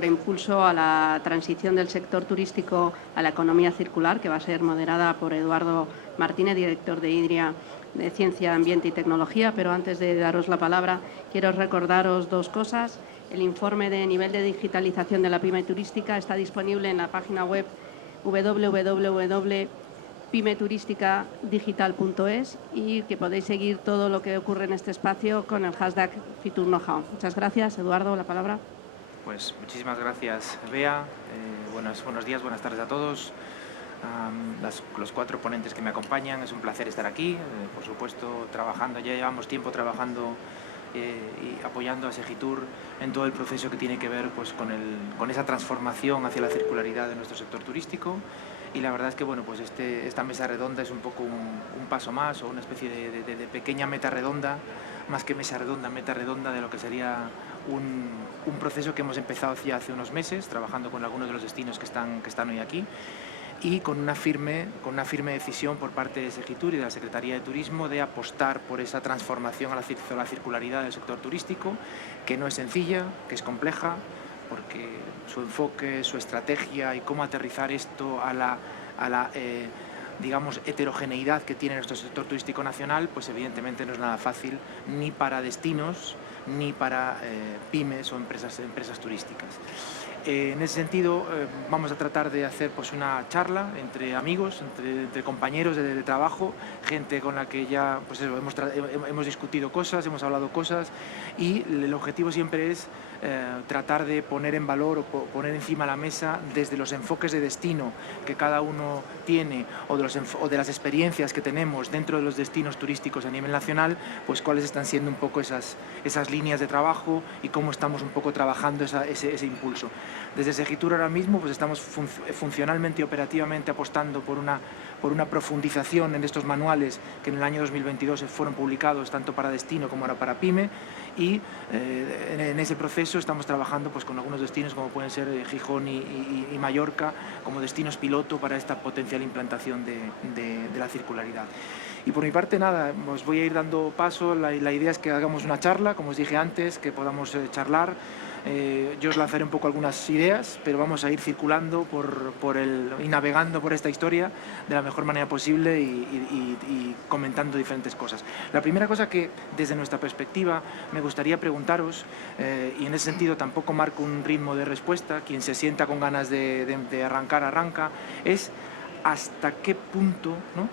sobre impulso a la transición del sector turístico a la economía circular, que va a ser moderada por Eduardo Martínez, director de IDRIA de Ciencia, Ambiente y Tecnología. Pero antes de daros la palabra, quiero recordaros dos cosas. El informe de nivel de digitalización de la pyme turística está disponible en la página web www.pymeturisticadigital.es y que podéis seguir todo lo que ocurre en este espacio con el hashtag FiturKnowHow. Muchas gracias. Eduardo, la palabra. Pues muchísimas gracias, Bea. Buenos días, buenas tardes a todos. Los cuatro ponentes que me acompañan, es un placer estar aquí. Por supuesto, trabajando, ya llevamos tiempo trabajando y apoyando a Segitur en todo el proceso que tiene que ver pues, con esa transformación hacia la circularidad de nuestro sector turístico. Y la verdad es que bueno, pues esta mesa redonda es un poco un paso más, o una especie de pequeña meta redonda, más que mesa redonda, meta redonda de lo que sería un proceso que hemos empezado ya hace unos meses, trabajando con algunos de los destinos que están hoy aquí, y con una firme decisión por parte de Segitur y de la Secretaría de Turismo de apostar por esa transformación a la circularidad del sector turístico, que no es sencilla, que es compleja, porque su enfoque, su estrategia y cómo aterrizar esto a la digamos, heterogeneidad que tiene nuestro sector turístico nacional, pues evidentemente no es nada fácil ni para destinos ni para pymes o empresas turísticas. En ese sentido, vamos a tratar de hacer pues, una charla entre amigos, entre compañeros de trabajo, gente con la que ya pues eso, hemos discutido cosas, hemos hablado cosas, y el objetivo siempre es tratar de poner en valor o poner encima de la mesa desde los enfoques de destino que cada uno tiene o de las experiencias que tenemos dentro de los destinos turísticos a nivel nacional, pues cuáles están siendo un poco esas líneas de trabajo y cómo estamos un poco trabajando ese impulso. Desde Segitur ahora mismo pues estamos funcionalmente y operativamente apostando por una profundización en estos manuales que en el año 2022 fueron publicados tanto para destino como para pyme, y en ese proceso estamos trabajando pues, con algunos destinos como pueden ser Gijón y Mallorca como destinos piloto para esta potencial implantación de la circularidad. Y por mi parte nada, os voy a ir dando paso. La idea es que hagamos una charla, como os dije antes, que podamos charlar. Yo os lanzaré un poco algunas ideas, pero vamos a ir circulando y navegando por esta historia de la mejor manera posible y comentando diferentes cosas. La primera cosa que desde nuestra perspectiva me gustaría preguntaros, y en ese sentido tampoco marco un ritmo de respuesta, quien se sienta con ganas de arrancar, arranca, es hasta qué punto, ¿no?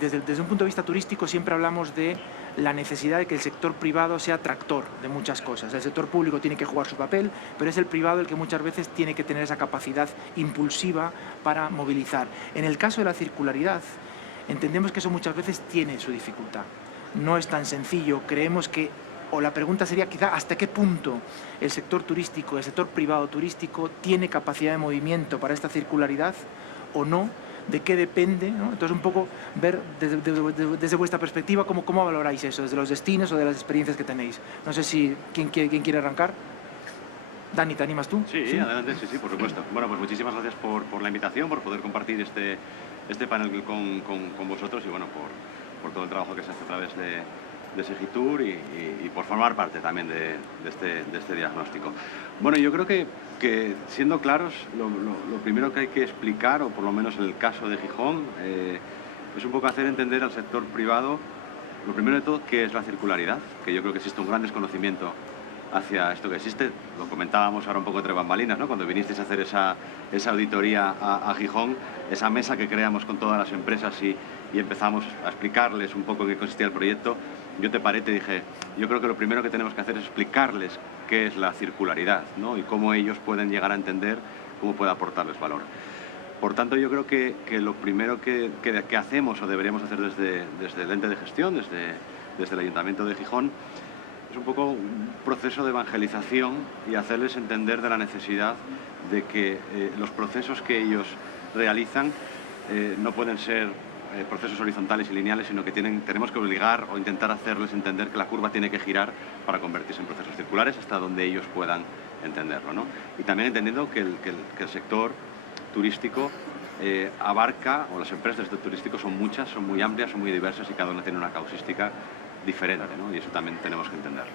Desde un punto de vista turístico siempre hablamos de la necesidad de que el sector privado sea tractor de muchas cosas. El sector público tiene que jugar su papel, pero es el privado el que muchas veces tiene que tener esa capacidad impulsiva para movilizar. En el caso de la circularidad, entendemos que eso muchas veces tiene su dificultad. No es tan sencillo, creemos que, o la pregunta sería quizá hasta qué punto el sector turístico, el sector privado turístico tiene capacidad de movimiento para esta circularidad o no, de qué depende, ¿no? Entonces un poco ver desde vuestra perspectiva cómo valoráis eso, desde los destinos o de las experiencias que tenéis. No sé si quién quiere arrancar. Dani, ¿te animas tú? Sí, adelante, sí, por supuesto. Bueno, pues muchísimas gracias por la invitación, por poder compartir este panel con vosotros y bueno, por todo el trabajo que se hace a través de Segitur y por formar parte también de este diagnóstico. Bueno, yo creo que siendo claros, lo primero que hay que explicar, o por lo menos en el caso de Gijón, es un poco hacer entender al sector privado, lo primero de todo, qué es la circularidad, que yo creo que existe un gran desconocimiento hacia esto que existe. Lo comentábamos ahora un poco entre bambalinas, ¿no? Cuando vinisteis a hacer esa auditoría a Gijón, esa mesa que creamos con todas las empresas y empezamos a explicarles un poco en qué consistía el proyecto, yo te paré y te dije, yo creo que lo primero que tenemos que hacer es explicarles qué es la circularidad, ¿no? Y cómo ellos pueden llegar a entender cómo puede aportarles valor. Por tanto, yo creo que lo primero que hacemos o deberíamos hacer desde el ente de gestión, desde el Ayuntamiento de Gijón, es un poco un proceso de evangelización y hacerles entender de la necesidad de que los procesos que ellos realizan no pueden ser procesos horizontales y lineales, sino que tenemos que obligar o intentar hacerles entender que la curva tiene que girar para convertirse en procesos circulares hasta donde ellos puedan entenderlo, ¿no? Y también entendiendo que el sector turístico abarca, o las empresas del sector turístico son muchas, son muy amplias, son muy diversas y cada una tiene una causística diferente, ¿no? Y eso también tenemos que entenderlo.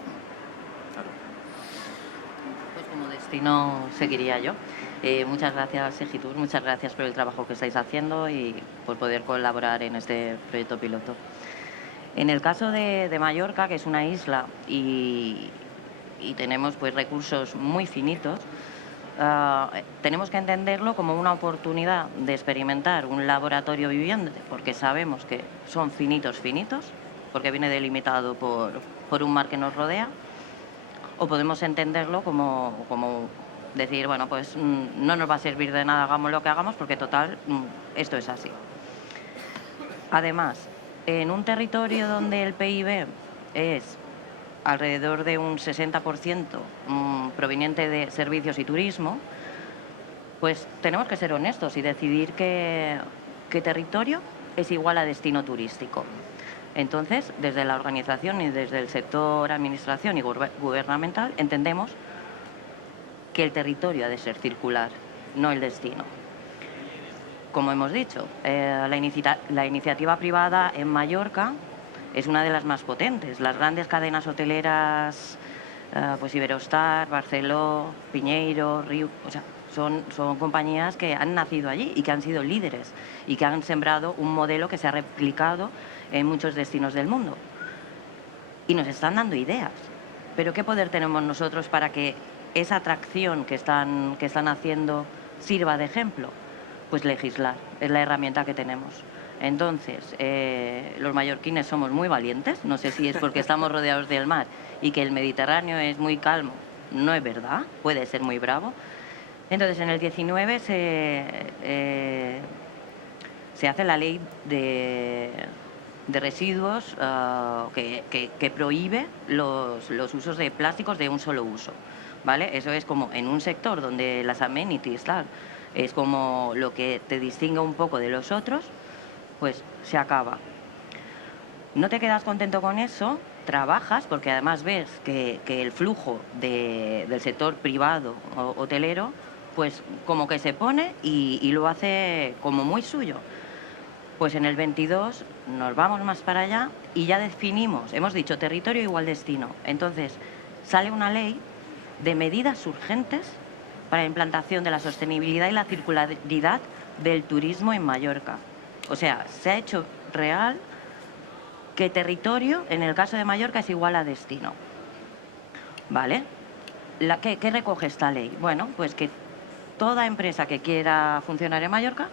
Pues como destino seguiría yo. Muchas gracias, Segitur, muchas gracias por el trabajo que estáis haciendo y por poder colaborar en este proyecto piloto. En el caso de Mallorca, que es una isla y tenemos pues recursos muy finitos, tenemos que entenderlo como una oportunidad de experimentar un laboratorio viviente, porque sabemos que son finitos, porque viene delimitado por un mar que nos rodea, o podemos entenderlo como decir, bueno, pues no nos va a servir de nada, hagamos lo que hagamos, porque total, esto es así. Además, en un territorio donde el PIB es alrededor de un 60% proveniente de servicios y turismo, pues tenemos que ser honestos y decidir que territorio es igual a destino turístico. Entonces, desde la organización y desde el sector administración y gubernamental, entendemos que el territorio ha de ser circular, no el destino. Como hemos dicho, la iniciativa privada en Mallorca es una de las más potentes. Las grandes cadenas hoteleras, pues Iberostar, Barceló, Piñeiro, Riu, o sea, son compañías que han nacido allí y que han sido líderes y que han sembrado un modelo que se ha replicado en muchos destinos del mundo. Y nos están dando ideas. Pero ¿qué poder tenemos nosotros para que esa atracción que están haciendo sirva de ejemplo? Pues legislar, es la herramienta que tenemos. Entonces, los mallorquines somos muy valientes, no sé si es porque estamos rodeados del mar y que el Mediterráneo es muy calmo, no es verdad, puede ser muy bravo. Entonces, en el 19 se hace la ley de residuos que prohíbe los usos de plásticos de un solo uso, ¿vale? Eso es como en un sector donde las amenities, tal, es como lo que te distingue un poco de los otros, pues se acaba. No te quedas contento con eso, trabajas, porque además ves que el flujo del sector privado o hotelero, pues como que se pone y lo hace como muy suyo. Pues en el 22 nos vamos más para allá y ya definimos, hemos dicho territorio igual destino. Entonces sale una ley de medidas urgentes para la implantación de la sostenibilidad y la circularidad del turismo en Mallorca. O sea, se ha hecho real que territorio, en el caso de Mallorca, es igual a destino. ¿Vale? ¿Qué recoge esta ley? Bueno, pues que toda empresa que quiera funcionar en Mallorca,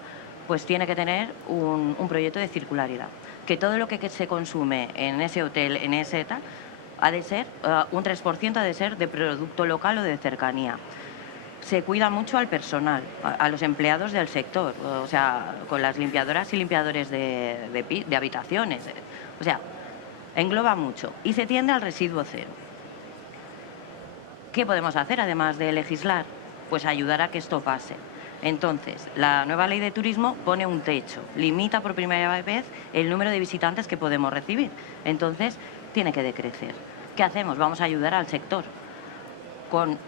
pues tiene que tener un proyecto de circularidad. Que todo lo que se consume en ese hotel, en ese tal, ha de ser, un 3% ha de ser de producto local o de cercanía. Se cuida mucho al personal, a los empleados del sector, o sea, con las limpiadoras y limpiadores de habitaciones. O sea, engloba mucho y se tiende al residuo cero. ¿Qué podemos hacer además de legislar? Pues ayudar a que esto pase. Entonces, la nueva ley de turismo pone un techo, limita por primera vez el número de visitantes que podemos recibir. Entonces, tiene que decrecer. ¿Qué hacemos? Vamos a ayudar al sector. Con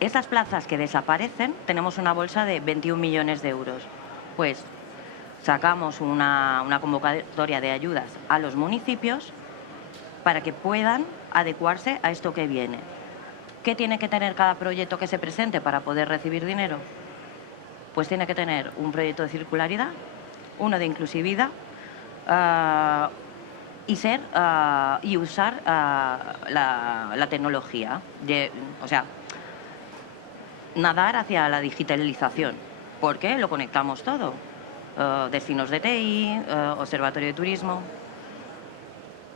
estas plazas que desaparecen, tenemos una bolsa de 21 millones de euros. Pues sacamos una convocatoria de ayudas a los municipios para que puedan adecuarse a esto que viene. ¿Qué tiene que tener cada proyecto que se presente para poder recibir dinero? Pues tiene que tener un proyecto de circularidad, uno de inclusividad y usar la tecnología. O sea, nadar hacia la digitalización. ¿Por qué? Lo conectamos todo. Destinos de TI, observatorio de turismo.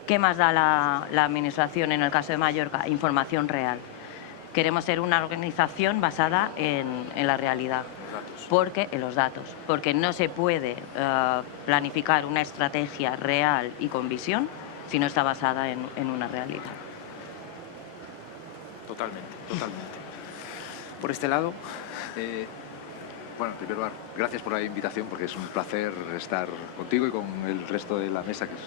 ¿Qué más da la administración en el caso de Mallorca? Información real. Queremos ser una organización basada en la realidad. En los datos. Porque no se puede planificar una estrategia real y con visión si no está basada en una realidad. Totalmente. Por este lado. Bueno, en primer lugar, gracias por la invitación, porque es un placer estar contigo y con el resto de la mesa, que es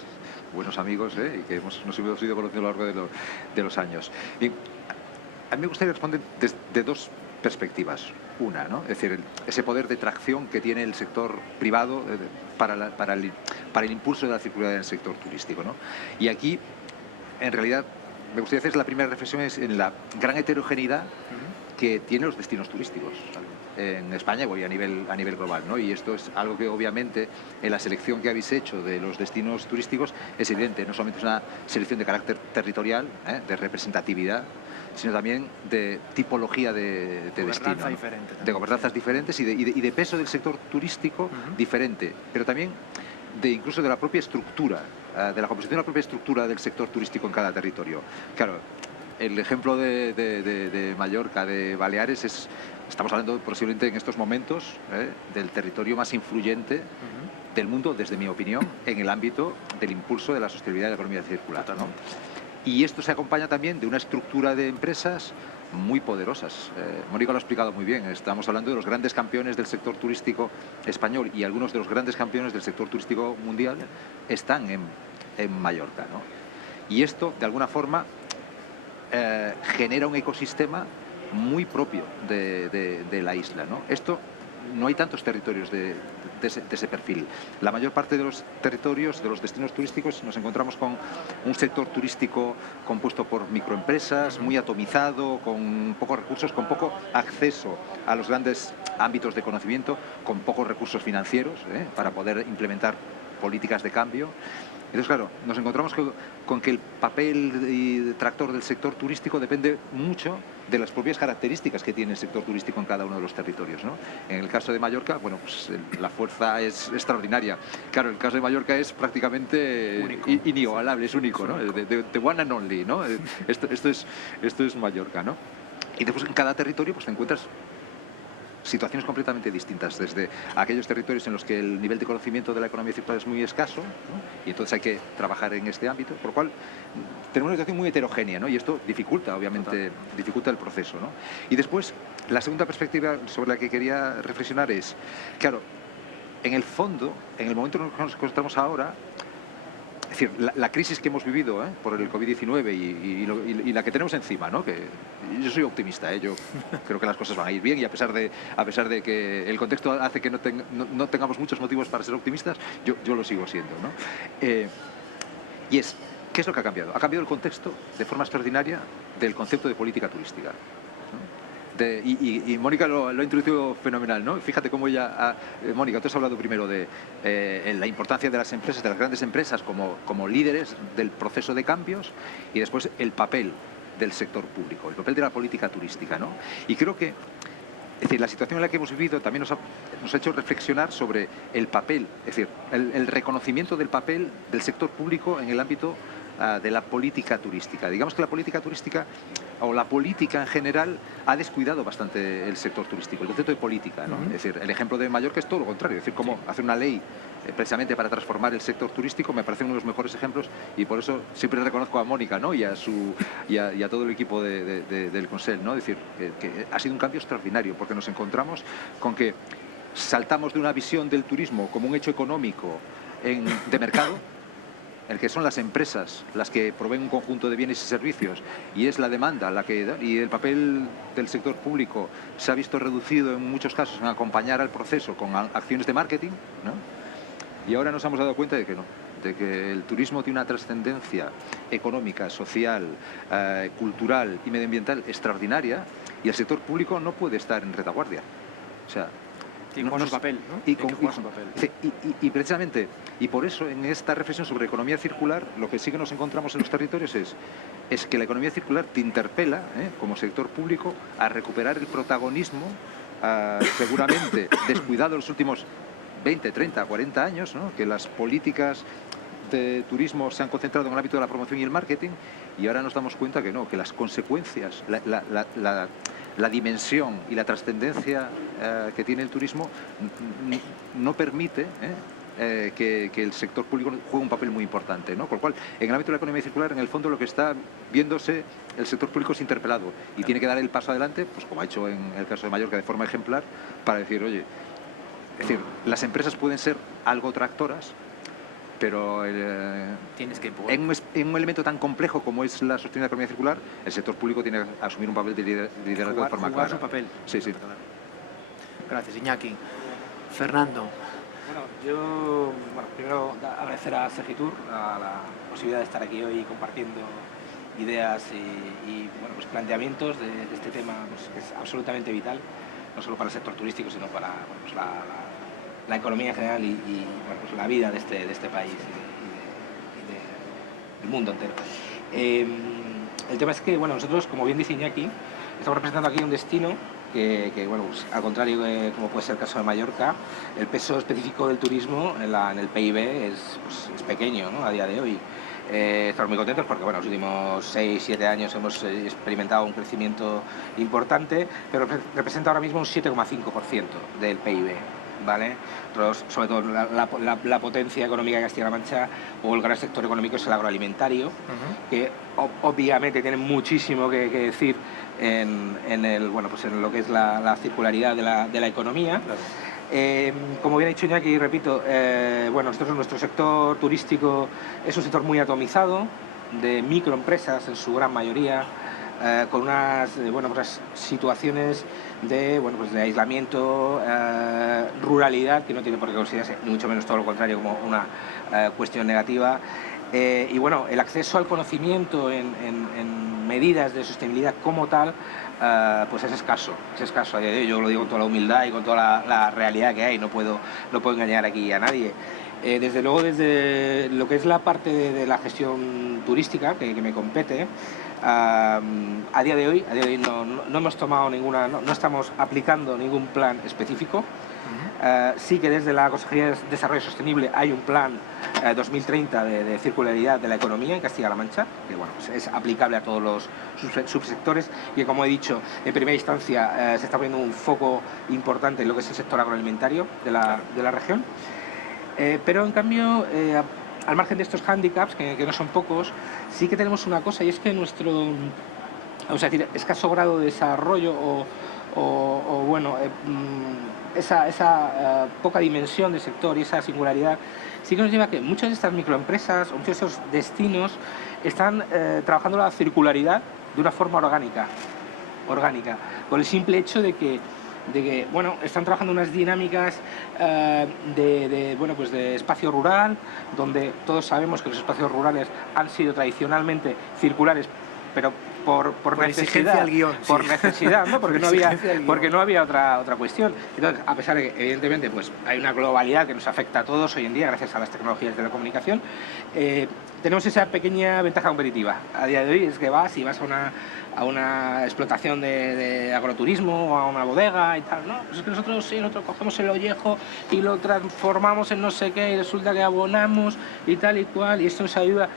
buenos amigos, y que nos hemos ido conociendo a lo largo de los años. Y a mí me gustaría responder desde dos perspectivas. Una, ¿no? Es decir, ese poder de tracción que tiene el sector privado para el impulso de la circularidad en el sector turístico, ¿no? Y aquí, en realidad, me gustaría hacer la primera reflexión es en la gran heterogeneidad que tiene los destinos turísticos en España y a nivel global, ¿no? Y esto es algo que obviamente en la selección que habéis hecho de los destinos turísticos es evidente. No solamente es una selección de carácter territorial, de representatividad, sino también de tipología de destino, ¿no? De gobernanzas diferentes y de peso del sector turístico diferente, pero también incluso de la propia estructura, de la composición de la propia estructura del sector turístico en cada territorio. Claro, el ejemplo de Mallorca, de Baleares, estamos hablando posiblemente en estos momentos del territorio más influyente del mundo, desde mi opinión, en el ámbito del impulso de la sostenibilidad de la economía circular, ¿no? Y esto se acompaña también de una estructura de empresas muy poderosas. Mónica lo ha explicado muy bien. Estamos hablando de los grandes campeones del sector turístico español y algunos de los grandes campeones del sector turístico mundial están en Mallorca, ¿no? Y esto, de alguna forma, genera un ecosistema muy propio de la isla, ¿no? Esto, no hay tantos territorios de ese perfil. La mayor parte de los territorios, de los destinos turísticos, nos encontramos con un sector turístico compuesto por microempresas, muy atomizado, con pocos recursos, con poco acceso a los grandes ámbitos de conocimiento, con pocos recursos financieros para poder implementar políticas de cambio. Entonces, claro, nos encontramos con que el papel tractor del sector turístico depende mucho de las propias características que tiene el sector turístico en cada uno de los territorios, ¿no? En el caso de Mallorca, bueno, pues la fuerza es extraordinaria. Claro, el caso de Mallorca es prácticamente inigualable, es único, ¿no? The one and only, ¿no? Esto es Mallorca, ¿no? Y después en cada territorio pues te encuentras situaciones completamente distintas, desde aquellos territorios en los que el nivel de conocimiento de la economía circular es muy escaso, ¿no? Y entonces hay que trabajar en este ámbito, por lo cual tenemos una situación muy heterogénea, ¿no? Y esto dificulta, obviamente, dificulta el proceso, ¿no? Y después, la segunda perspectiva sobre la que quería reflexionar es, claro, en el fondo, en el momento en el que nos encontramos ahora, es decir, la crisis que hemos vivido por el COVID-19 y la que tenemos encima, ¿no? Que yo soy optimista, yo creo que las cosas van a ir bien y a pesar de que el contexto hace que no tengamos muchos motivos para ser optimistas, yo lo sigo siendo, ¿no? Y ¿qué es lo que ha cambiado? Ha cambiado el contexto de forma extraordinaria del concepto de política turística. Y Mónica lo ha introducido fenomenal, ¿no? Fíjate cómo ella Mónica, tú has hablado primero de la importancia de las empresas, de las grandes empresas como líderes del proceso de cambios y después el papel del sector público, el papel de la política turística, ¿no? Y creo que, es decir, la situación en la que hemos vivido también nos ha hecho reflexionar sobre el papel, es decir, el reconocimiento del papel del sector público en el ámbito de la política turística. Digamos que la política turística o la política en general ha descuidado bastante el sector turístico, el concepto de política, ¿no? Es decir, el ejemplo de Mallorca es todo lo contrario, es decir, cómo hacer una ley precisamente para transformar el sector turístico me parece uno de los mejores ejemplos y por eso siempre reconozco a Mónica, ¿no? y a todo el equipo del Consell, ¿no? Es decir, que ha sido un cambio extraordinario porque nos encontramos con que saltamos de una visión del turismo como un hecho económico de mercado, en el que son las empresas las que proveen un conjunto de bienes y servicios y es la demanda y el papel del sector público se ha visto reducido en muchos casos en acompañar al proceso con acciones de marketing, ¿no? Y ahora nos hemos dado cuenta de que no, de que el turismo tiene una trascendencia económica, social, cultural y medioambiental extraordinaria y el sector público no puede estar en retaguardia. O sea, tiene que jugar su papel, ¿no? Y precisamente, y por eso en esta reflexión sobre economía circular, lo que sí que nos encontramos en los territorios es que la economía circular te interpela, como sector público, a recuperar el protagonismo, seguramente descuidado en los últimos 20, 30, 40 años, ¿no? Que las políticas de turismo se han concentrado en el ámbito de la promoción y el marketing y ahora nos damos cuenta que no, que las consecuencias, la dimensión y la trascendencia que tiene el turismo no permite que el sector público juegue un papel muy importante, ¿no? Con lo cual, en el ámbito de la economía circular, en el fondo lo que está viéndose, el sector público es interpelado y tiene que dar el paso adelante, pues como ha hecho en el caso de Mallorca de forma ejemplar, para decir, oye, es decir, las empresas pueden ser algo tractoras, pero tienes que en un elemento tan complejo como es la sostenibilidad de la economía circular, el sector público tiene que asumir un papel de liderazgo de forma clara. Su papel. Sí, sí. Gracias, Iñaki. Fernando. Primero agradecer a Segitur la posibilidad de estar aquí hoy compartiendo ideas y bueno, pues planteamientos de este tema, pues, que es absolutamente vital, no solo para el sector turístico, sino para bueno, pues la economía en general y bueno, pues la vida de este país y del mundo entero. El tema es que bueno, nosotros, como bien dice Iñaki, estamos representando aquí un destino que bueno, pues, al contrario que como puede ser el caso de Mallorca, el peso específico del turismo en el PIB es pequeño, ¿no? A día de hoy. Estamos muy contentos porque bueno, los últimos 6-7 años hemos experimentado un crecimiento importante, pero representa ahora mismo un 7,5% del PIB. ¿Vale? Sobre todo la potencia económica de Castilla-La Mancha o el gran sector económico es el agroalimentario, que obviamente tiene muchísimo que decir en lo que es la circularidad de la economía. Como bien ha dicho Iñaki, repito, bueno, nuestro sector turístico es un sector muy atomizado, de microempresas en su gran mayoría, con unas situaciones de aislamiento, ruralidad, que no tiene por qué considerarse, ni mucho menos todo lo contrario, como una cuestión negativa. Y bueno, el acceso al conocimiento en medidas de sostenibilidad como tal, pues es escaso a día de hoy. Yo lo digo con toda la humildad y con toda la realidad que hay, no puedo engañar aquí a nadie. Desde luego, desde lo que es la parte de la gestión turística que me compete, a día de hoy no hemos tomado no estamos aplicando ningún plan específico. Sí que desde la Consejería de Desarrollo Sostenible hay un plan 2030 de circularidad de la economía en Castilla-La Mancha, que bueno, pues es aplicable a todos los subsectores y que, como he dicho, en primera instancia se está poniendo un foco importante en lo que es el sector agroalimentario de la región. Pero en cambio, al margen de estos hándicaps, que no son pocos, sí que tenemos una cosa, y es que nuestro, vamos a decir, escaso grado de desarrollo o bueno, esa poca dimensión del sector y esa singularidad sí que nos lleva a que muchas de estas microempresas o muchos de estos destinos están trabajando la circularidad de una forma orgánica, por el simple hecho de que bueno, están trabajando unas dinámicas de espacio rural, donde todos sabemos que los espacios rurales han sido tradicionalmente circulares, pero por necesidad, por necesidad, ¿no? Porque no había otra cuestión. Entonces, a pesar de que evidentemente pues hay una globalidad que nos afecta a todos hoy en día gracias a las tecnologías de la comunicación, tenemos esa pequeña ventaja competitiva. A día de hoy es que si vas a una explotación de agroturismo o a una bodega y tal, no, pues es que nosotros cogemos el ollejo y lo transformamos en no sé qué y resulta que abonamos y tal y cual, y esto nos ayuda.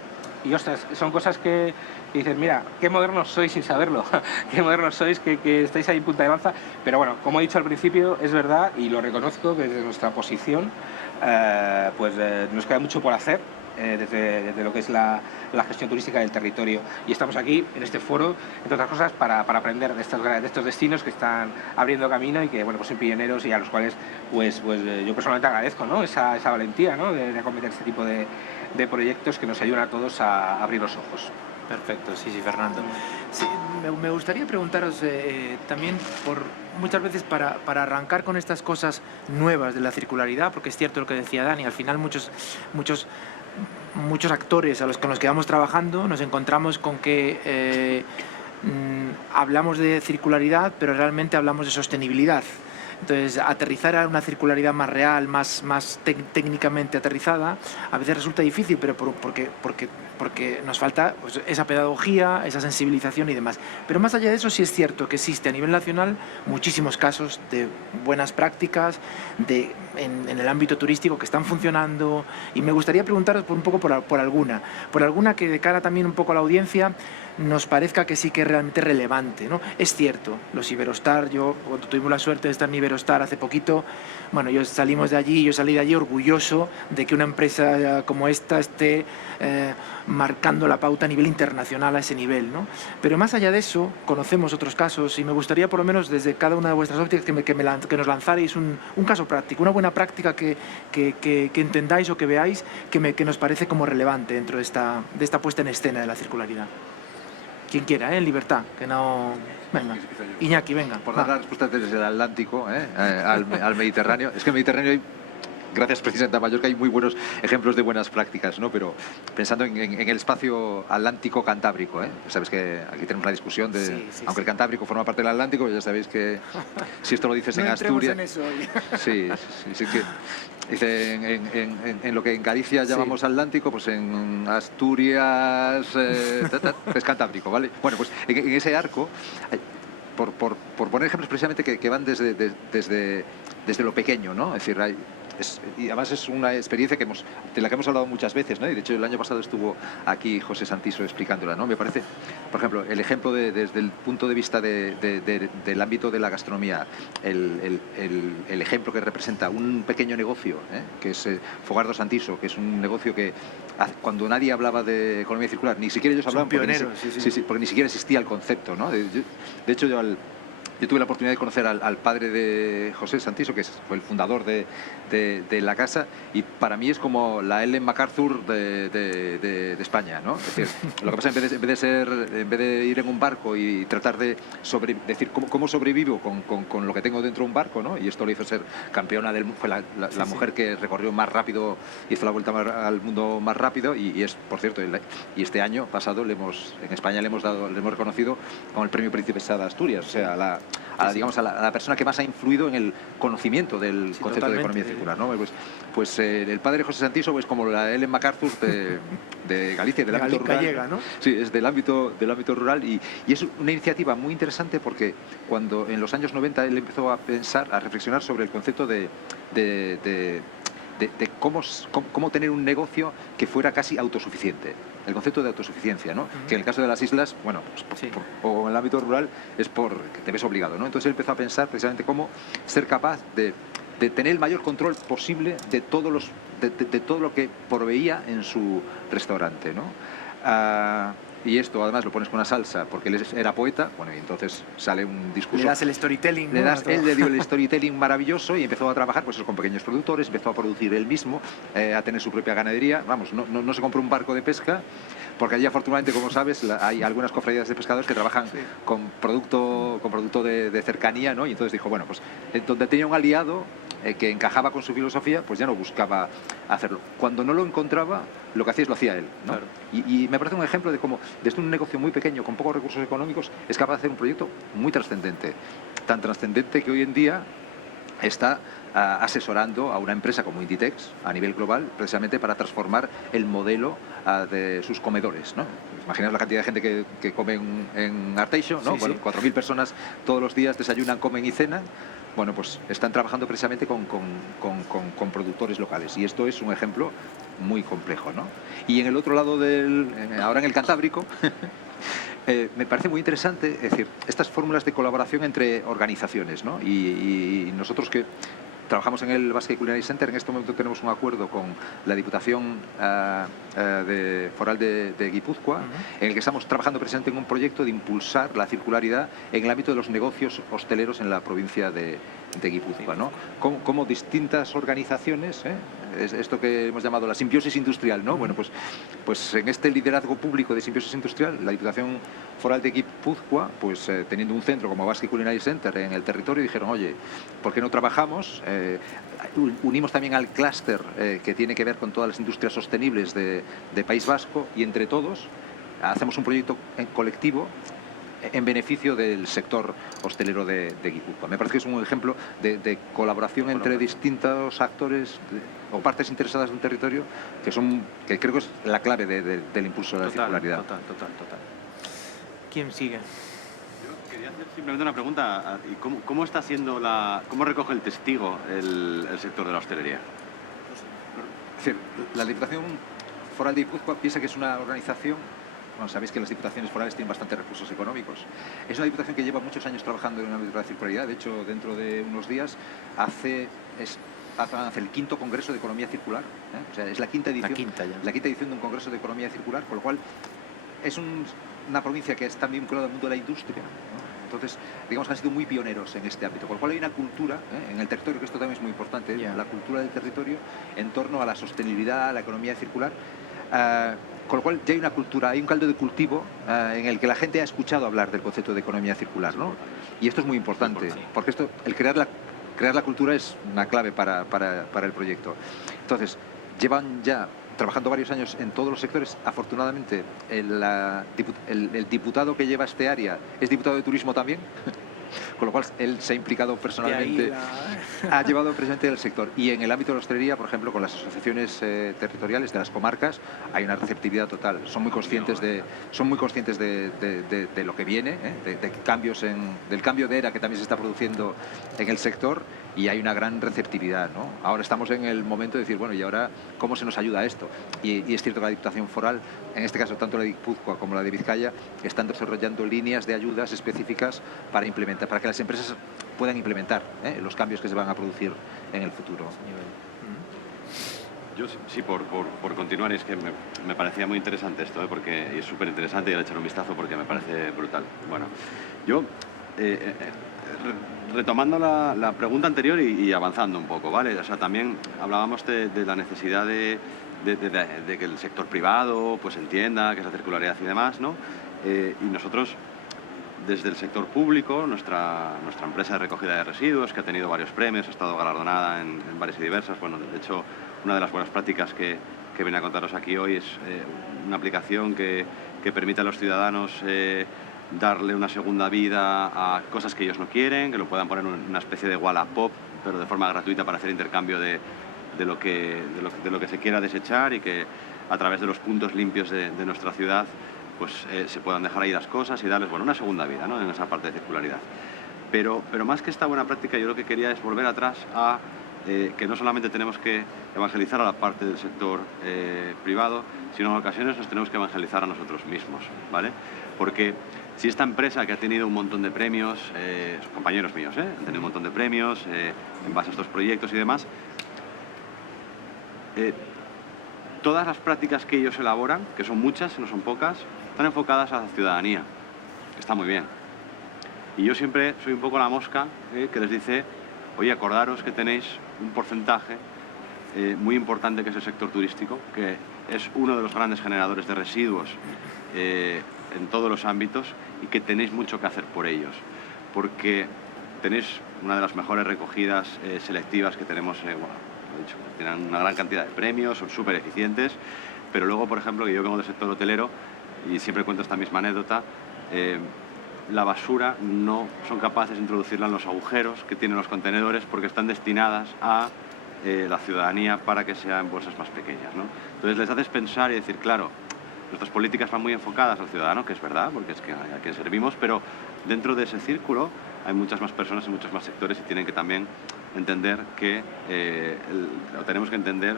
Y ostras, son cosas que dices, mira, qué modernos sois sin saberlo, qué modernos sois, que estáis ahí en punta de lanza. Pero bueno, como he dicho al principio, es verdad y lo reconozco que desde nuestra posición nos queda mucho por hacer desde lo que es la gestión turística del territorio. Y estamos aquí en este foro, entre otras cosas, para aprender de estos destinos que están abriendo camino y que bueno, pues son pioneros y a los cuales pues yo personalmente agradezco, ¿no? esa valentía, ¿no? de acometer este tipo de proyectos que nos ayudan a todos a abrir los ojos. Perfecto, sí, Fernando. Sí, me gustaría preguntaros también muchas veces para arrancar con estas cosas nuevas de la circularidad, porque es cierto lo que decía Dani, al final muchos actores con los que vamos trabajando nos encontramos con que hablamos de circularidad, pero realmente hablamos de sostenibilidad. Entonces, aterrizar a una circularidad más real, más técnicamente aterrizada, a veces resulta difícil, pero porque nos falta pues, esa pedagogía, esa sensibilización y demás. Pero más allá de eso, sí es cierto que existe a nivel nacional muchísimos casos de buenas prácticas en el ámbito turístico que están funcionando, y me gustaría preguntaros por alguna que de cara también un poco a la audiencia nos parezca que sí que es realmente relevante, ¿no? Es cierto, los Iberostar, cuando tuvimos la suerte de estar en Iberostar hace poquito, bueno, yo salí de allí orgulloso de que una empresa como esta esté marcando la pauta a nivel internacional a ese nivel, ¿no? Pero más allá de eso, conocemos otros casos y me gustaría por lo menos desde cada una de vuestras ópticas que nos lanzarais un caso práctico, una buena práctica que entendáis o que veáis que nos parece como relevante dentro de esta puesta en escena de la circularidad. Quien quiera, en libertad, que no... Venga, Iñaki, venga. Por dar la respuesta desde el Atlántico al Mediterráneo. Es que el Mediterráneo gracias precisamente a Mallorca hay muy buenos ejemplos de buenas prácticas, ¿no? Pero pensando en el espacio Atlántico-Cantábrico, ¿eh? Sabes que aquí tenemos una discusión de, aunque el Cantábrico forma parte del Atlántico, ya sabéis que si esto lo dices en Asturias... En eso hoy. Sí, que dice en lo que en Galicia llamamos Atlántico, pues en Asturias es Cantábrico, ¿vale? Bueno, pues en ese arco, por poner ejemplos precisamente que van desde lo pequeño, ¿no? Es decir, y además es una experiencia de la que hemos hablado muchas veces, ¿no? Y de hecho el año pasado estuvo aquí José Santiso explicándola, ¿no? Me parece, por ejemplo, el ejemplo desde el punto de vista del ámbito de la gastronomía, el ejemplo que representa un pequeño negocio, que es Fogardo Santiso, que es un negocio que cuando nadie hablaba de economía circular, ni siquiera ellos hablaban, porque ni siquiera existía el concepto, ¿no? De hecho, yo tuve la oportunidad de conocer al padre de José Santiso, que fue el fundador de la casa, y para mí es como la Ellen MacArthur de España, ¿no? Es decir, lo que pasa en vez de ir en un barco y tratar de decir cómo sobrevivo con lo que tengo dentro de un barco, ¿no? Y esto lo hizo ser campeona del mundo, fue la mujer que recorrió más rápido, hizo la vuelta al mundo más rápido, y es, por cierto, y este año pasado en España le hemos reconocido con el premio Princesa de Asturias, o sea, digamos, a la persona que más ha influido en el conocimiento del concepto de economía circular, ¿no? Pues el padre José Santiso es como la Ellen MacArthur de Galicia, del ámbito rural. Gallega, ¿no? Sí, es del ámbito rural, y es una iniciativa muy interesante porque cuando en los años 90 él empezó a reflexionar sobre el concepto de cómo tener un negocio que fuera casi autosuficiente. El concepto de autosuficiencia, ¿no? Que en el caso de las islas, bueno, pues o en el ámbito rural es que te ves obligado, ¿no? Entonces él empezó a pensar precisamente cómo ser capaz de tener el mayor control posible de todo lo que proveía en su restaurante, ¿no? Y esto además lo pones con una salsa porque él era poeta, bueno, y entonces sale un discurso. Le das el storytelling, ¿no? Él le dio el storytelling maravilloso y empezó a trabajar pues con pequeños productores, empezó a producir él mismo, a tener su propia ganadería. Vamos, no se compró un barco de pesca, porque allí afortunadamente, como sabes, hay algunas cofradías de pescadores que trabajan con producto de cercanía, ¿no? Y entonces dijo, bueno, pues donde tenía un aliado que encajaba con su filosofía, pues ya no buscaba hacerlo. Cuando no lo encontraba, lo que hacía lo hacía él, ¿no? Claro. Y me parece un ejemplo de cómo desde un negocio muy pequeño, con pocos recursos económicos, es capaz de hacer un proyecto muy trascendente. Tan trascendente que hoy en día está asesorando a una empresa como Inditex a nivel global, precisamente para transformar el modelo de sus comedores, ¿no? Imaginaos la cantidad de gente que come en Arteixo, ¿no? Bueno, 4.000 personas todos los días desayunan, comen y cenan. Bueno, pues están trabajando precisamente con productores locales, y esto es un ejemplo muy complejo, ¿no? Y en el otro lado ahora en el Cantábrico, me parece muy interesante, es decir, estas fórmulas de colaboración entre organizaciones, ¿no? Y nosotros que trabajamos en el Basque Culinary Center, en este momento tenemos un acuerdo con la Diputación Foral de Guipúzcoa, en el que estamos trabajando precisamente en un proyecto de impulsar la circularidad en el ámbito de los negocios hosteleros en la provincia de Guipúzcoa, ¿no? Como distintas organizaciones, esto que hemos llamado la simbiosis industrial, ¿no? Bueno, pues en este liderazgo público de simbiosis industrial, la Diputación Foral de Guipúzcoa, pues teniendo un centro como Basque Culinary Center en el territorio, dijeron, oye, ¿por qué no trabajamos? Unimos también al clúster que tiene que ver con todas las industrias sostenibles de País Vasco, y entre todos hacemos un proyecto en colectivo en beneficio del sector hostelero de Guipúzcoa. Me parece que es un ejemplo de colaboración entre distintos actores o partes interesadas de un territorio que creo que es la clave del impulso de la circularidad. Total. ¿Quién sigue? Yo quería hacer simplemente una pregunta. ¿Cómo está siendo cómo recoge el testigo el sector de la hostelería? Es decir, la Diputación Foral de Guipúzcoa piensa que es una organización. Bueno, sabéis que las diputaciones forales tienen bastantes recursos económicos. Es una diputación que lleva muchos años trabajando en el ámbito de la circularidad. De hecho, dentro de unos días hace el quinto Congreso de Economía Circular. O sea, es la quinta edición de un Congreso de Economía Circular, con lo cual es una provincia que está bien vinculada al mundo de la industria, ¿no? Entonces, digamos que han sido muy pioneros en este ámbito, con lo cual hay una cultura en el territorio, que esto también es muy importante, la cultura del territorio en torno a la sostenibilidad, a la economía circular. Con lo cual ya hay una cultura, hay un caldo de cultivo en el que la gente ha escuchado hablar del concepto de economía circular, ¿no? Y esto es muy importante, porque el crear crear la cultura es una clave para el proyecto. Entonces, llevan ya trabajando varios años en todos los sectores. Afortunadamente, el diputado que lleva este área es diputado de turismo también, con lo cual él se ha implicado personalmente, ha llevado precisamente el sector. Y en el ámbito de la hostelería, por ejemplo, con las asociaciones territoriales de las comarcas, hay una receptividad total. Son muy conscientes de lo que viene, de cambios del cambio de era que también se está produciendo en el sector, y hay una gran receptividad, ¿no? Ahora estamos en el momento de decir, bueno, ¿y ahora cómo se nos ayuda a esto? Y es cierto que la Diputación Foral, en este caso tanto la de Guipúzcoa como la de Vizcaya, están desarrollando líneas de ayudas específicas para implementar, para que las empresas puedan implementar los cambios que se van a producir en el futuro. Yo sí, por continuar, es que me parecía muy interesante esto, porque es súper interesante, y al echar un vistazo porque me parece brutal. Bueno, yo, retomando la pregunta anterior y avanzando un poco, ¿vale? O sea, también hablábamos de la necesidad de que el sector privado pues entienda qué es la circularidad y demás, ¿no? Y nosotros, desde el sector público, nuestra empresa de recogida de residuos, que ha tenido varios premios, ha estado galardonada en varias y diversas. Bueno, de hecho, una de las buenas prácticas que vengo a contaros aquí hoy es una aplicación que permite a los ciudadanos darle una segunda vida a cosas que ellos no quieren, que lo puedan poner en una especie de Wallapop, pero de forma gratuita, para hacer intercambio de lo que se quiera desechar, y que a través de los puntos limpios de nuestra ciudad pues se puedan dejar ahí las cosas y darles, bueno, una segunda vida, ¿no?, en esa parte de circularidad. Pero más que esta buena práctica, yo lo que quería es volver atrás a que no solamente tenemos que evangelizar a la parte del sector privado, sino en ocasiones nos tenemos que evangelizar a nosotros mismos, ¿vale? Porque si esta empresa, que ha tenido un montón de premios, son compañeros míos, han tenido un montón de premios en base a estos proyectos y demás, todas las prácticas que ellos elaboran, que son muchas, no son pocas, están enfocadas a la ciudadanía. Está muy bien. Y yo siempre soy un poco la mosca que les dice, oye, acordaros que tenéis un porcentaje muy importante, que es el sector turístico, que es uno de los grandes generadores de residuos en todos los ámbitos, y que tenéis mucho que hacer por ellos, porque tenéis una de las mejores recogidas selectivas que tenemos. Bueno, he dicho, tienen una gran cantidad de premios, son súper eficientes, pero luego, por ejemplo, que yo vengo del sector hotelero y siempre cuento esta misma anécdota, la basura no son capaces de introducirla en los agujeros que tienen los contenedores, porque están destinadas a la ciudadanía para que sean bolsas más pequeñas, ¿no? Entonces les haces pensar y decir, claro, nuestras políticas van muy enfocadas al ciudadano, que es verdad, porque es a quien servimos, pero dentro de ese círculo hay muchas más personas y muchos más sectores, y tienen que también entender que, o tenemos que entender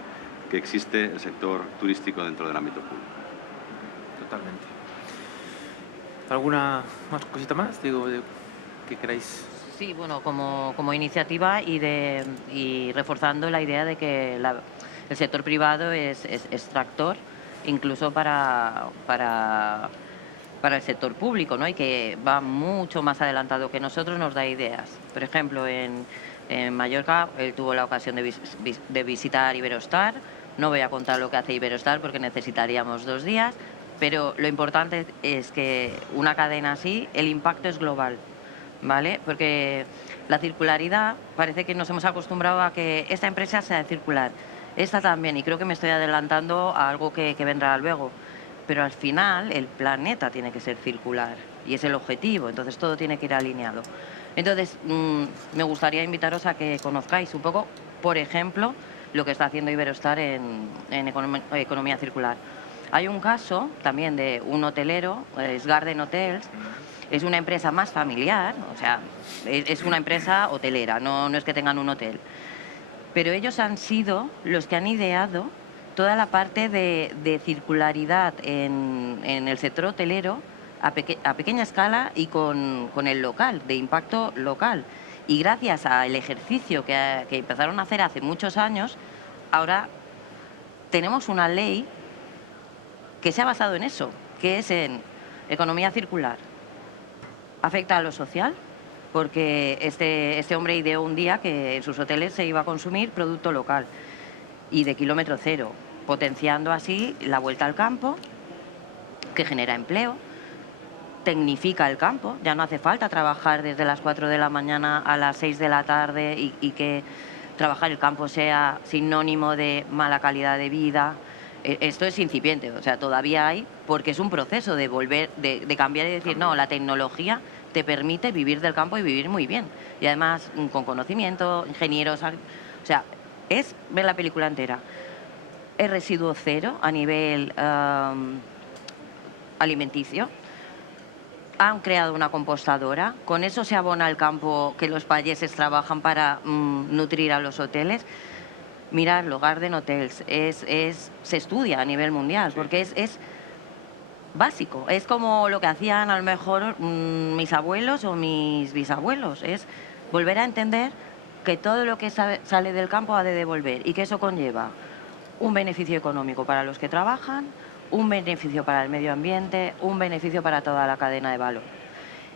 que existe el sector turístico dentro del ámbito público. Totalmente. ¿Alguna cosita más? Digo, que queráis. Sí, bueno, como iniciativa y reforzando la idea de que el sector privado es tractor, incluso para el sector público, ¿no? Y que va mucho más adelantado que nosotros, nos da ideas. Por ejemplo, en Mallorca, él tuvo la ocasión de visitar Iberostar. No voy a contar lo que hace Iberostar porque necesitaríamos 2 días, pero lo importante es que una cadena así, el impacto es global, ¿vale? Porque la circularidad, parece que nos hemos acostumbrado a que esta empresa sea circular, esta también, y creo que me estoy adelantando a algo que vendrá luego. Pero al final el planeta tiene que ser circular y es el objetivo, entonces todo tiene que ir alineado. Entonces me gustaría invitaros a que conozcáis un poco, por ejemplo, lo que está haciendo Iberostar en economía circular. Hay un caso también de un hotelero, es Garden Hotels, es una empresa más familiar, o sea, es una empresa hotelera, no es que tengan un hotel. Pero ellos han sido los que han ideado toda la parte de circularidad en el sector hotelero a pequeña escala y con el local, de impacto local. Y gracias al ejercicio que empezaron a hacer hace muchos años, ahora tenemos una ley que se ha basado en eso, que es en economía circular. Afecta a lo social, porque este hombre ideó un día que en sus hoteles se iba a consumir producto local y de kilómetro cero, potenciando así la vuelta al campo, que genera empleo. tecnifica el campo, ya no hace falta trabajar desde las 4 de la mañana a las 6 de la tarde y que trabajar el campo sea sinónimo de mala calidad de vida. Esto es incipiente, o sea, todavía hay, porque es un proceso de volver, de cambiar y decir, no, la tecnología te permite vivir del campo y vivir muy bien. Y además, con conocimiento, ingenieros, o sea, es ver la película entera. Es residuo cero a nivel alimenticio. Han creado una compostadora, con eso se abona el campo que los payeses trabajan para nutrir a los hoteles. Mirad, los Garden Hotels se estudia a nivel mundial, porque es básico, es como lo que hacían a lo mejor mis abuelos o mis bisabuelos, es volver a entender que todo lo que sale del campo ha de devolver y que eso conlleva un beneficio económico para los que trabajan, un beneficio para el medio ambiente, un beneficio para toda la cadena de valor.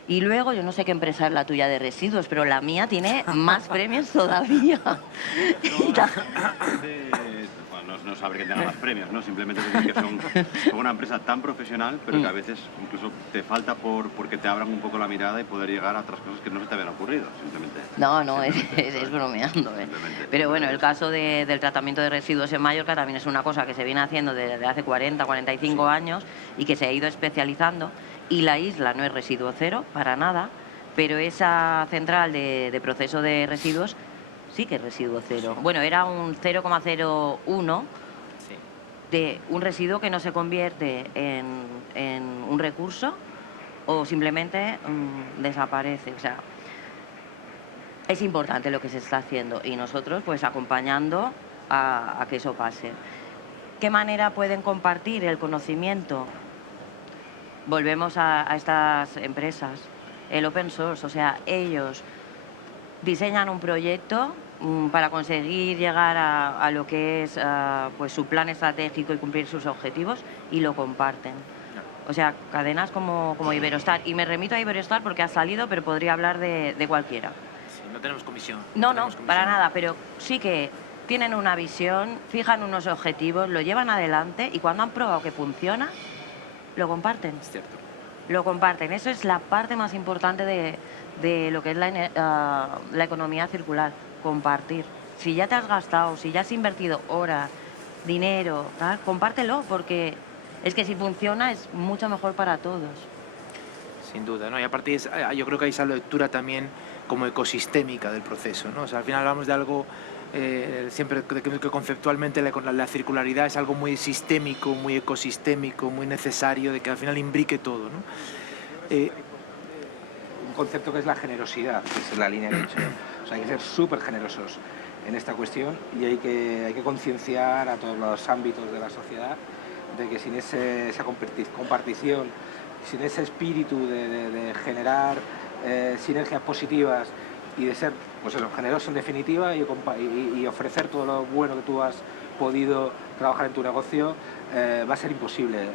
Y luego, yo no sé qué empresa es la tuya de residuos, pero la mía tiene más premios todavía. No saber que tenga más premios, ¿no? Simplemente decir que son una empresa tan profesional, pero que a veces incluso te falta porque te abran un poco la mirada y poder llegar a otras cosas que no se te habían ocurrido, simplemente. No, es bromeando. Pero bueno, el caso del tratamiento de residuos en Mallorca también es una cosa que se viene haciendo desde hace 40, 45 años y que se ha ido especializando. Y la isla no es residuo cero, para nada, pero esa central de proceso de residuos sí que es residuo cero. Bueno, era un 0,01 de un residuo que no se convierte en un recurso o simplemente desaparece. O sea, es importante lo que se está haciendo y nosotros pues acompañando a que eso pase. ¿Qué manera pueden compartir el conocimiento? Volvemos a estas empresas, el open source, o sea, ellos diseñan un proyecto para conseguir llegar a lo que es pues su plan estratégico y cumplir sus objetivos y lo comparten. O sea, cadenas como Iberostar. Y me remito a Iberostar porque ha salido, pero podría hablar de cualquiera. Sí, no tenemos comisión. No, para nada, pero sí que tienen una visión, fijan unos objetivos, lo llevan adelante y cuando han probado que funciona, lo comparten. Es cierto. Lo comparten. Eso es la parte más importante de lo que es la economía circular, compartir. Si ya te has gastado, si ya has invertido horas, dinero, ¿tal? Compártelo, porque es que si funciona es mucho mejor para todos. Sin duda, ¿no? Y aparte yo creo que hay esa lectura también como ecosistémica del proceso, ¿no? O sea, al final hablamos de algo, siempre que conceptualmente la circularidad es algo muy sistémico, muy ecosistémico, muy necesario, de que al final imbrique todo, ¿no? Un concepto que es la generosidad, que es la línea de hecho. O sea, hay que ser súper generosos en esta cuestión y hay que concienciar a todos los ámbitos de la sociedad de que sin esa compartición, sin ese espíritu de generar sinergias positivas y de ser pues eso, generoso en definitiva y ofrecer todo lo bueno que tú has podido trabajar en tu negocio, va a ser imposible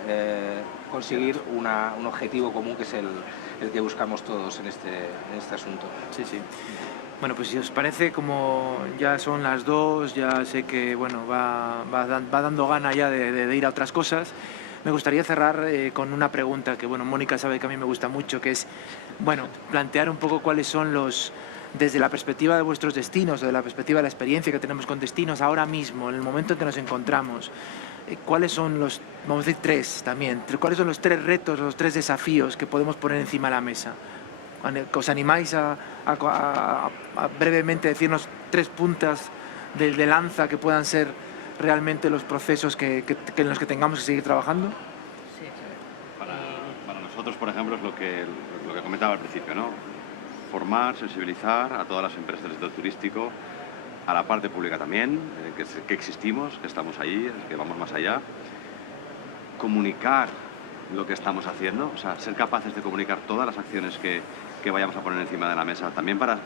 conseguir un objetivo común que es el que buscamos todos en este asunto. Sí, sí. Bueno, pues si os parece, como ya son las 2, ya sé que bueno, va dando gana ya de ir a otras cosas, me gustaría cerrar con una pregunta que, bueno, Mónica sabe que a mí me gusta mucho, que es, bueno, plantear un poco cuáles son desde la perspectiva de vuestros destinos, desde la perspectiva de la experiencia que tenemos con destinos, ahora mismo, en el momento en que nos encontramos, cuáles son vamos a decir tres también, cuáles son los 3 retos, los 3 desafíos que podemos poner encima de la mesa. ¿Os animáis a brevemente decirnos 3 puntas de lanza que puedan ser realmente los procesos en los que tengamos que seguir trabajando? Sí. Para nosotros, por ejemplo, es lo que comentaba al principio, ¿no? Formar, sensibilizar a todas las empresas del sector turístico, a la parte pública también, que existimos, que estamos ahí, que vamos más allá. Comunicar lo que estamos haciendo, o sea, ser capaces de comunicar todas las acciones que vayamos a poner encima de la mesa, también para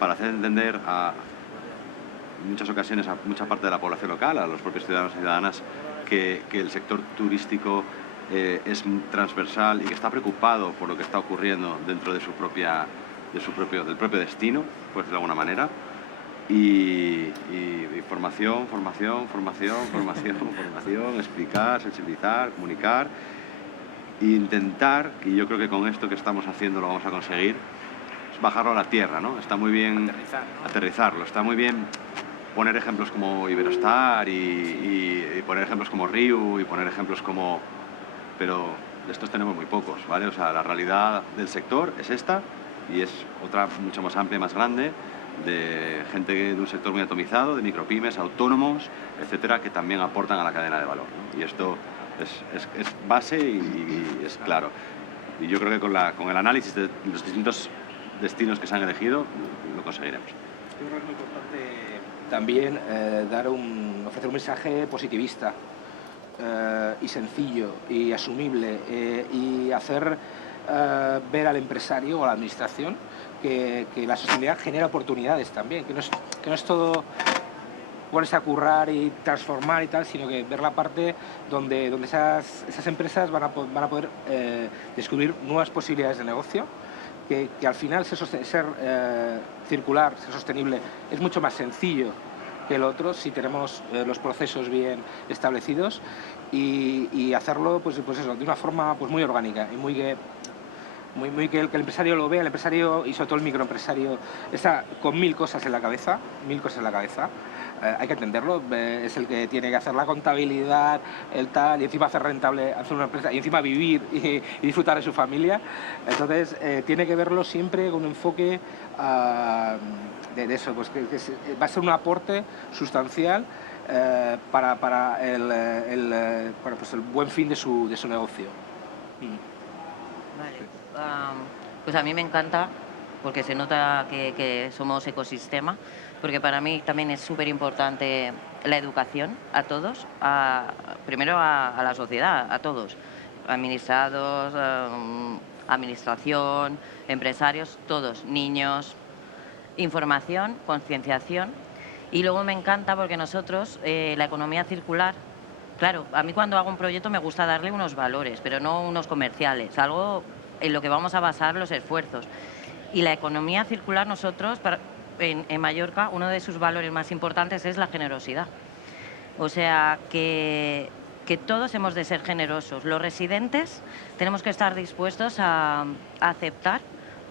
hacer entender en muchas ocasiones a mucha parte de la población local, a los propios ciudadanos y ciudadanas, que el sector turístico es transversal y que está preocupado por lo que está ocurriendo dentro de del propio destino, pues de alguna manera. Y formación, explicar, sensibilizar, comunicar. intentar, y yo creo que con esto que estamos haciendo lo vamos a conseguir, es bajarlo a la tierra, ¿no? Está muy bien aterrizarlo, está muy bien poner ejemplos como Iberostar y poner ejemplos como Riu y poner ejemplos como... Pero de estos tenemos muy pocos, ¿vale? O sea, la realidad del sector es esta y es otra mucho más amplia, más grande, de gente de un sector muy atomizado, de micropymes, autónomos, etcétera, que también aportan a la cadena de valor, ¿no? Y esto es base y es claro. Y yo creo que con el análisis de los distintos destinos que se han elegido, lo conseguiremos. Yo creo que es muy importante también ofrecer un mensaje positivista y sencillo y asumible y hacer ver al empresario o a la administración que la sostenibilidad genera oportunidades también, que no es todo ponerse a currar y transformar y tal, sino que ver la parte donde esas empresas van a poder descubrir nuevas posibilidades de negocio, que al final ser circular, ser sostenible, es mucho más sencillo que el otro si tenemos los procesos bien establecidos y hacerlo pues eso, de una forma pues muy orgánica y muy que el empresario lo vea, el empresario y sobre todo el microempresario está con mil cosas en la cabeza, hay que entenderlo, es el que tiene que hacer la contabilidad, el tal, y encima hacer rentable, hacer una empresa, y encima vivir y disfrutar de su familia. Entonces tiene que verlo siempre con un enfoque de eso, pues que va a ser un aporte sustancial para el buen fin de su negocio. Vale. Pues a mí me encanta porque se nota que somos ecosistema, porque para mí también es súper importante la educación a todos, primero a la sociedad, a todos, administrados, administración, empresarios, todos, niños, información, concienciación. Y luego me encanta porque nosotros, la economía circular, claro, a mí cuando hago un proyecto me gusta darle unos valores, pero no unos comerciales, algo en lo que vamos a basar los esfuerzos. Y la economía circular, nosotros, en Mallorca, uno de sus valores más importantes es la generosidad. O sea, que todos hemos de ser generosos. Los residentes tenemos que estar dispuestos a aceptar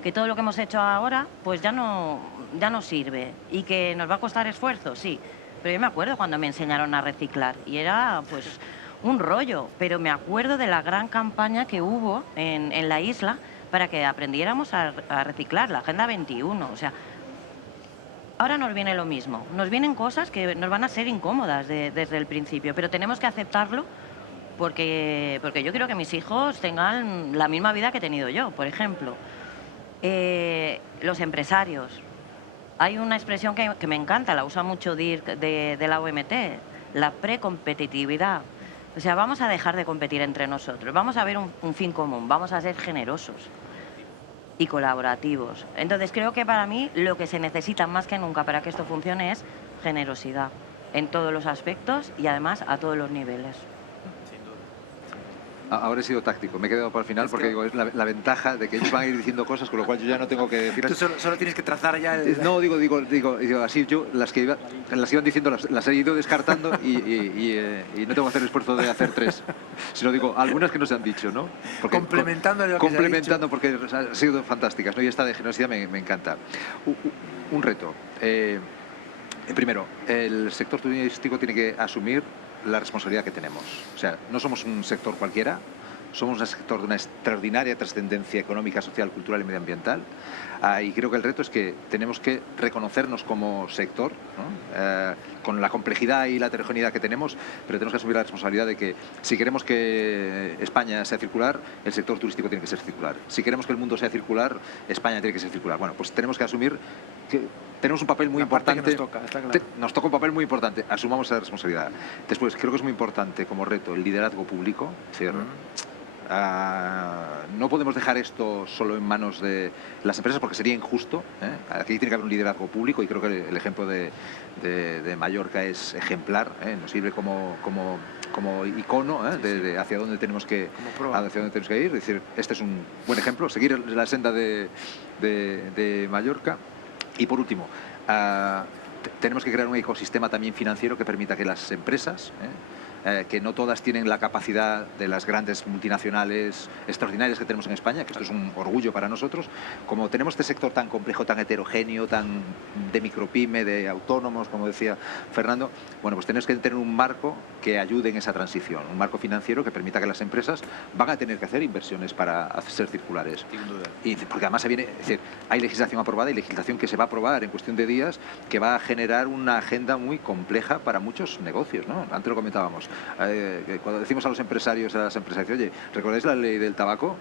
que todo lo que hemos hecho ahora pues ya no sirve y que nos va a costar esfuerzo, sí. Pero yo me acuerdo cuando me enseñaron a reciclar y era pues un rollo, pero me acuerdo de la gran campaña que hubo en la isla para que aprendiéramos a reciclar, la Agenda 21, o sea, ahora nos viene lo mismo, nos vienen cosas que nos van a ser incómodas desde el principio, pero tenemos que aceptarlo porque yo quiero que mis hijos tengan la misma vida que he tenido yo, por ejemplo. Los empresarios, hay una expresión que me encanta, la usa mucho Dirk de la OMT, la precompetitividad. O sea, vamos a dejar de competir entre nosotros, vamos a ver un fin común, vamos a ser generosos y colaborativos. Entonces creo que para mí lo que se necesita más que nunca para que esto funcione es generosidad en todos los aspectos y además a todos los niveles. Ahora he sido táctico, me he quedado para el final porque digo, es la ventaja de que ellos van a ir diciendo cosas, con lo cual yo ya no tengo que decir... Tú solo tienes que trazar ya el... No, digo, así yo las que las iban diciendo las he ido descartando y no tengo que hacer el esfuerzo de hacer tres, sino digo, algunas que no se han dicho, ¿no? Porque, complementando lo que se ha dicho. Porque han sido fantásticas, ¿no? Y esta de generosidad me encanta. Un reto. Primero, el sector turístico tiene que asumir la responsabilidad que tenemos. O sea, no somos un sector cualquiera, somos un sector de una extraordinaria trascendencia económica, social, cultural y medioambiental. Y creo que el reto es que tenemos que reconocernos como sector, ¿no? Con la complejidad y la heterogeneidad que tenemos, pero tenemos que asumir la responsabilidad de que si queremos que España sea circular, el sector turístico tiene que ser circular. Si queremos que el mundo sea circular, España tiene que ser circular. Bueno, pues tenemos que asumir que tenemos un papel muy importante. Nos toca, está claro. Nos toca un papel muy importante. Asumamos esa responsabilidad. Después, creo que es muy importante como reto el liderazgo público. No podemos dejar esto solo en manos de las empresas porque sería injusto. Aquí tiene que haber un liderazgo público y creo que el ejemplo de Mallorca es ejemplar. Nos sirve como icono de hacia dónde tenemos que ir. Es decir, este es un buen ejemplo, seguir la senda de Mallorca. Y por último, tenemos que crear un ecosistema también financiero que permita que las empresas que no todas tienen la capacidad de las grandes multinacionales extraordinarias que tenemos en España, que esto es un orgullo para nosotros. Como tenemos este sector tan complejo, tan heterogéneo, tan de micropyme, de autónomos, como decía Fernando, bueno, pues tenemos que tener un marco que ayude en esa transición, un marco financiero que permita que las empresas van a tener que hacer inversiones para ser circulares. Sin duda. Y porque además es decir, hay legislación aprobada y legislación que se va a aprobar en cuestión de días que va a generar una agenda muy compleja para muchos negocios, ¿no? Antes lo comentábamos. Cuando decimos a los empresarios, a las empresas, oye, ¿recordáis la ley del tabaco?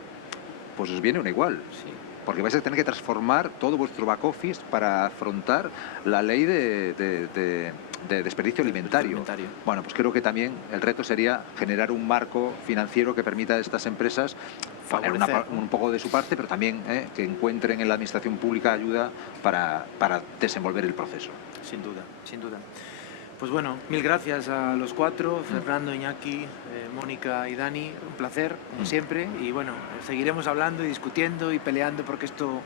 Pues os viene una igual. Sí. Porque vais a tener que transformar todo vuestro back office para afrontar la ley de desperdicio alimentario. Bueno, pues creo que también el reto sería generar un marco financiero que permita a estas empresas poner un poco de su parte, pero también que encuentren en la administración pública ayuda para desenvolver el proceso. Sin duda, sin duda. Pues bueno, mil gracias a los cuatro, Fernando, Iñaki, Mónica y Dani, un placer, como siempre, y bueno, seguiremos hablando y discutiendo y peleando porque esto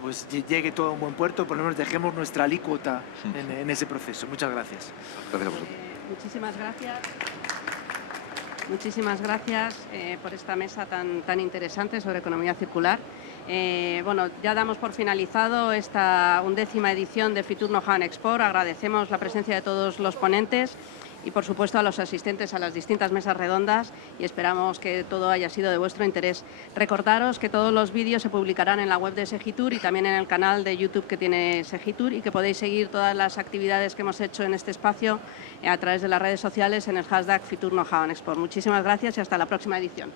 pues llegue todo a un buen puerto, por lo menos dejemos nuestra alícuota en ese proceso. Muchas gracias. Gracias a vosotros. Muchísimas gracias. Muchísimas gracias por esta mesa tan interesante sobre economía circular. Bueno, ya damos por finalizado esta 11ª edición de Fitur Know-how Export. Agradecemos la presencia de todos los ponentes y, por supuesto, a los asistentes a las distintas mesas redondas y esperamos que todo haya sido de vuestro interés. Recordaros que todos los vídeos se publicarán en la web de Segitur y también en el canal de YouTube que tiene Segitur y que podéis seguir todas las actividades que hemos hecho en este espacio a través de las redes sociales en el hashtag Fitur Know-how Export. Muchísimas gracias y hasta la próxima edición.